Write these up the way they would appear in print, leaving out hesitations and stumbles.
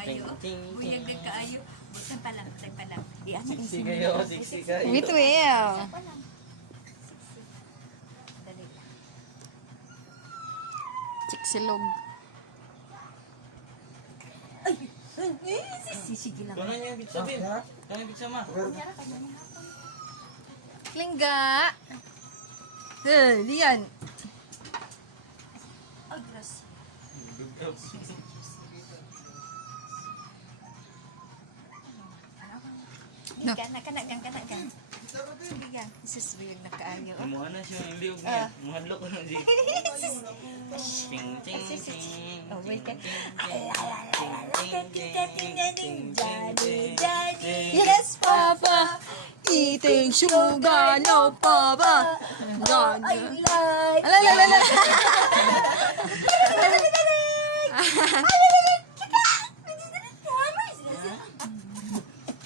kaayo. Buyag na kaayo. Butang pa lang. Siksi kayo, siksi kayo. With will. Dali lang. Chiksilog. Sige lang. Kunan yung pizza, Bin. Kunan yung pizza, ma. Kunyara ka niya hapon. Lingga. Lian. Ay, gross. No. Kana. Sige ka. Isus, buyag na kaayo. Kumuha na siya yung liog niya. Muhadlok ko na siya. Ting, ting, ting. Oh, wait ka. Yes, Papa. Eating sugar, no, Papa. God. I like. Ala.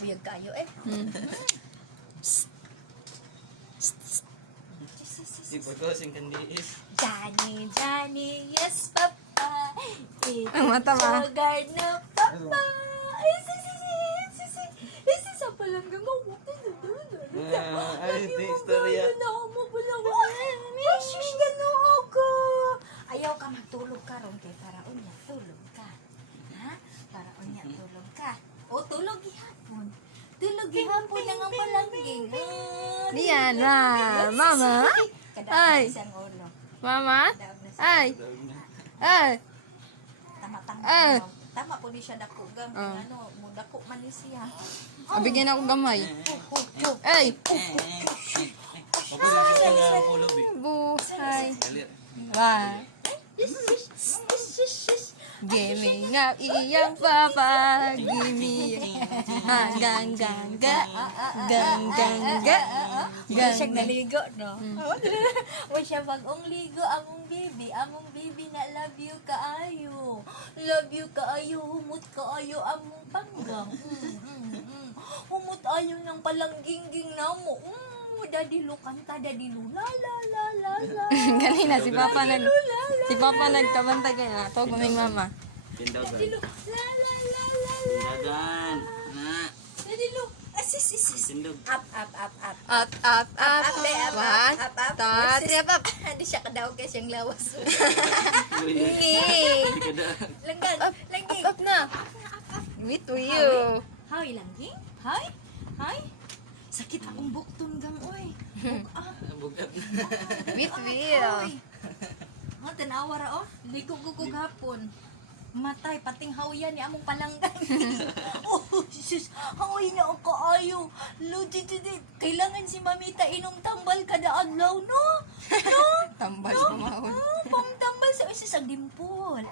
Buyag kaayo eh. Si Pagkosing kandiis. Johnny, yes, Papa. Ang mata, ma. Sugar na, Papa. Ay, sa palanggang mo. Ay, ito yung istorya. Ayaw ka magtulog ka ron kay para unya tulog ka. Ha? Para unya tulog ka. O tulog gihapon. Tulog gihapon nang ang palangging. Lian, Mama. Ay. Kadaan siyang ulo. Mama. Kadaan na siya. Ay. Ay. Tama. Tama po ni siya dako gam. Oh. Ano, mo dako man ni siya. Bigyan ako gamay. Ay. Ako na nga ang ulo, Bin. Buhay. Galit. Wah. Gimme nga iyang papa. Gimme. Gangga. Hindi siya naligo, no? O siya bagong ligo, among bibi na love you kaayo. Love you kaayo, humot kaayo among panggang. Humot ayo ng palangging na mo. Daddy Lu kanta, Daddy Lu, la. Kanina si Papa nagkabantay kaya. Tawag mo yung mama. Tindagan. Daddy Lu, la. Tindagan. Na. Daddy Lu, asis. Tindog. Up. Up. One, two, three, up. Hindi siya kadaw kaya siyang lawas. Hindi ka da. Langgan, langging. Up na. With you. Hi, langging. Hi. Sakit akong bukton gang, oy. Bugat. With will. Oh, tanawa ra, oh. Ligog-gugog hapon. Matay, pating hawiyan ni among palanggan. Oh, sus. Hawiyan niya ako kaayo. Lodi. Kailangan si Mamita inom tambal kada adlaw, no? Tambal pamahon. Pamtambal sa isis ang dimple.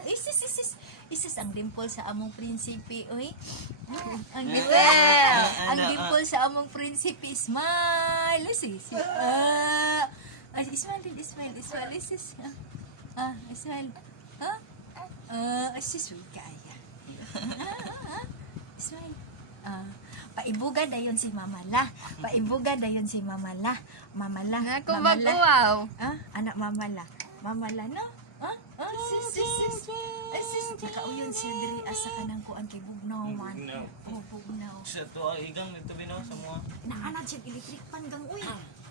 Isis ang dimple sa among prinsipi, oy. Ang dimple. Ang dimple sa among prinsipi. Smile. Isis. Smile. Isis. Smile. Ha? Isis. Kaya. Smile. Paibuga dayon si Mamala. Mamala. Ako magkuwaw. Anak Mamala. Mamala, no? Sis. Nakauyon siya diri asa ka ng kuan kay Bugnaw man. Bugnaw. Oh, Bugnaw. Sa to ang igang ito binaw sa mga. Naanad siya electric pan gang uy.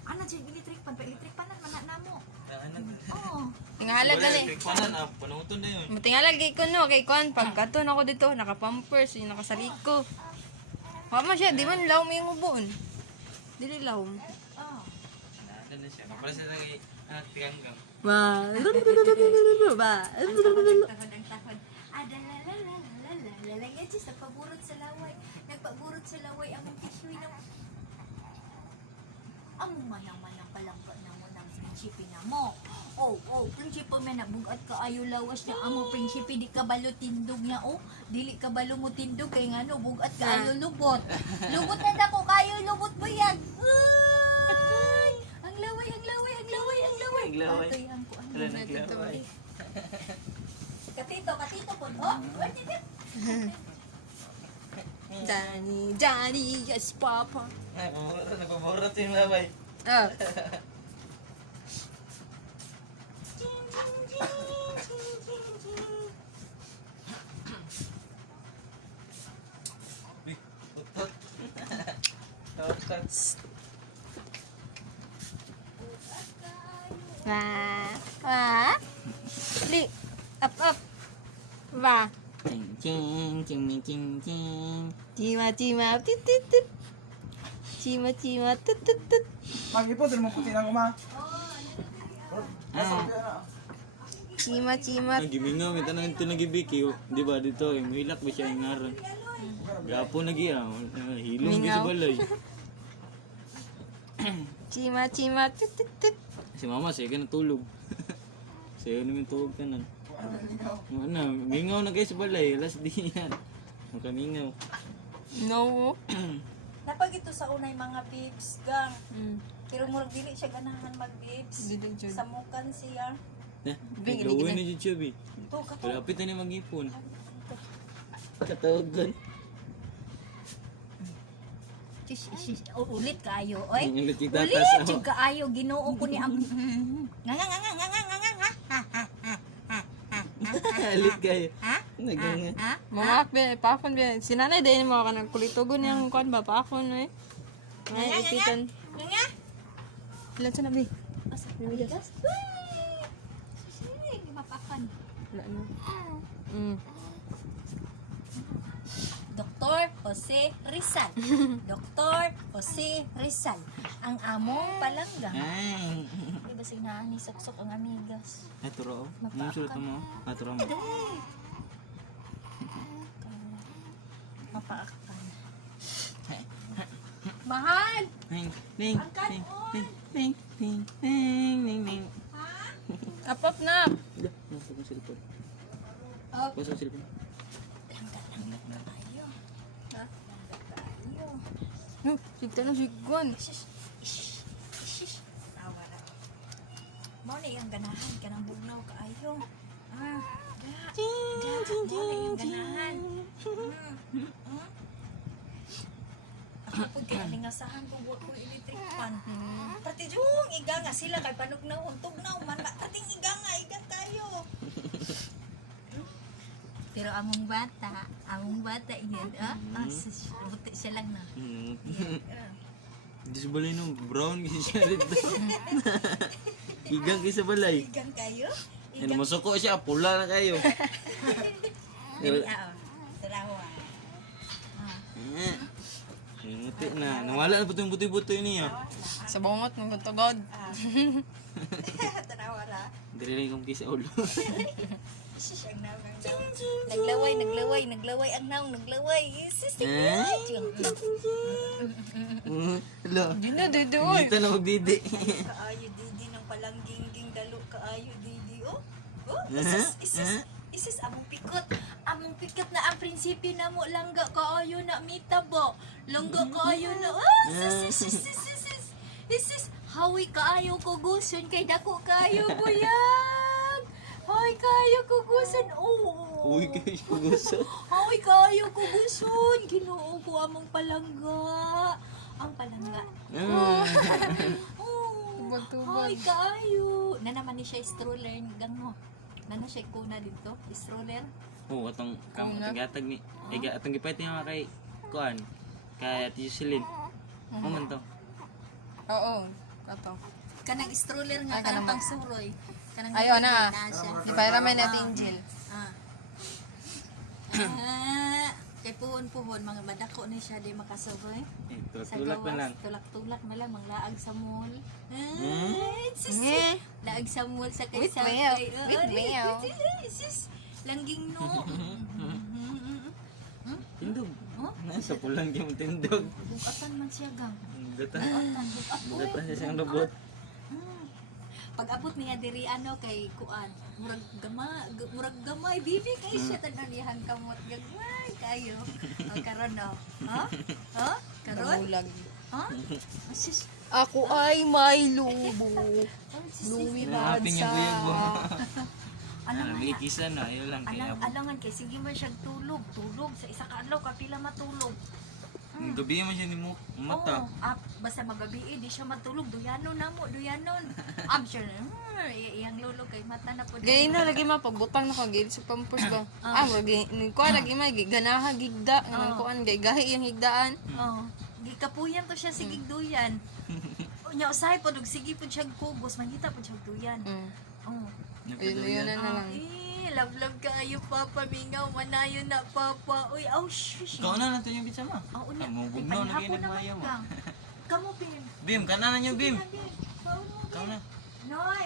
Anad siya electric pan. Pa-electric panan man na mo. Oo. Tingalag gali. Panan panuton na yun. Tingalag kay ko no. Kay Kwan. Pagkaton ako dito. Nakapampers. Nakasaliko. Wala man siya. Di man law mo yung ubon. Dili law. Oh. Nada na siya. Para sa lagi anak tinggang. Ba. Tahod. Lalagyan siya sa paburot sa laway. Nagpaburot sa laway among tisyoy na. Among manang palangka na mo ng prinsipi na mo. Oh, prinsipi may nabugat ka ayo lawas niya. Amo prinsipi di ka balo tindog niya, oh. Dili ka balo mo tindog kay ngano bugat ka ayo lubot. Lubot na dako kayo lubot mo yan. Ay! Ang laway. Naglaway. Atoy ang kuan. Wala naglaway. Katito po. Oh, wait it. Johnny, yes, Papa. Nagpaborot yung laway. Wah. Li. Up. Wah. Ching ching ching ching ching. Cima. Tit. Cima. Tut. Mag-ipon, dito mo puti lang ko, ma. Ah, Cima. gimingaw kita nang ito nagibiki, di ba dito, muhilak ba siya yung naran. Gapo nagiya, hilong Mingaw. sa balay. Cima. Tut. Si mama siya ka natulog. Siya naman tulog ka nan. Ano, mingaw na kayo sa balay, alas di yan. Makamingaw. No. Napag ito sa unay mga babes gang. Mm. Pero murag dili siya ganahan mag-babes. Dili jud. Samukan siya. Big, Gawin ni Chubi. Ito ka to. Malapit na niya mag-ipon. Katawagan. Ulit kaayo, oy. Ulit kita Ulit tas. jud kaayo Ginoo ko ni ang nga. Alit kayo. Ha? Naganga. Ha? Mga pakon ba? Sinanay din mo ka nagkulitugon yung kuan ba pakon eh. Ay, ipitan. Nga. Ilan sa nabi? Asa bigas? Sisi, mapakan. Wala na. Mm. Dr. Jose Rizal. Dr. Jose Rizal. Ang among palangga. Ay. Di ba sinaani sok-sok ang amigas? Ito raw. Ano sulat mo? Ito raw mo. Mapaakan. Mahal! Ning. Apop na. Nasa ko cellphone. Up. Basta cellphone. Langga tayo. Ha? Langga tayo. No, sigta na sigwan. Ish. Tawa na. Mo na yung ganahan ka ng bugnaw kaayo. Ah. Mo na yung ganahan. Ako po kaya ningasahan ko buat ko electric pan. Pati yung iga nga sila kay panugnaw, tugnaw man. Pating iga tayo. Pero among bata yan. Buti siya lang na. Hindi sa balay nung brown kasi siya dito. Igang kayo sa balay. Igang kayo? Yan, masuko siya, pula na kayo. Salawa. Muti na. Nawala na po yung butoy-butoy niya. Sa bungot ng tugod. Tanawa na. Dari lang kong kisa ulo. Naglaway ang naong, naglaway. Hello. Dino, didoy. Dito na magdidi. Kaayo didi ng palangging dalo kaayo didi. Oh, isis among pikot. Among pikot na ang prinsipyo na mo langga kaayo na mitabo. Langga kaayo na. Isis hawi kaayo ko guson kay dako kaayo buyag. Hawi kaayo ko guson. Oh. Uy, kayo gusto. Hawi kaayo ko guson. Ginoo ko among palangga. Ang palangga. Oh. Tubag. Ay, kaayo. Na naman ni siya stroller gang mo. Na siya kuna dito, stroller. Oo, atong gatag ni. Atong gipait niya kay Kuan. Kay Ate Jocelyn. Ano man to? Oo. Ato. Kanang stroller nga Ay, kanang kanang pangsuroy. Kanang Ayo na. siya. Di pa ramen natin Angel. Kay puhon-puhon mga madako ni siya di makasuroy. Sa Tulak na lang. Tulak na lang manglaag sa mall. Eh. Laag sa mall sa kay With mayo. Sis, langging no. Tindog. Oh? Nasa pulang yung tindog. Bukatan man siya gang. Datan. Datan siya siyang robot. Pag abot niya diri ano kay kuan, murag gamay bibi kay siya tanan niya kamot gagmay kayo. Karon no. Ha? Ha? Karon? Bulag. Ha? Sis, Ako ay may lubo. Lumilad Happy sa... nga buyag mo. alam May kisa na, ayun lang. Kaya alangan kay sige man siya tulog sa isa ka adlaw kapila matulog. gabi man siya ni mo mata. Oo, basta magabi di siya matulog, duyanon duyanon. Sure, iyang lolo kay mata na po. Gay na lagi mapagbutang na kagil sa pampers ba? Murag ni ko lagi may ganaha gigda ng kuan gay gahi yung higdaan. Oh. gikapuyan to siya sigig duyan. Nya usahay pod og sige pod siya kubos, mangita pod siya og duyan. Oh. Yun na lang. Love kaayo papa, mingaw manayo na papa. Uy, shush. Ikaw na natin yung pizza ma. Unya. Ang bugnaw na kayo nagmaya mo. Kamu pin. Bim, kanan na nyo, Bim. Bim. Ikaw na. Noy.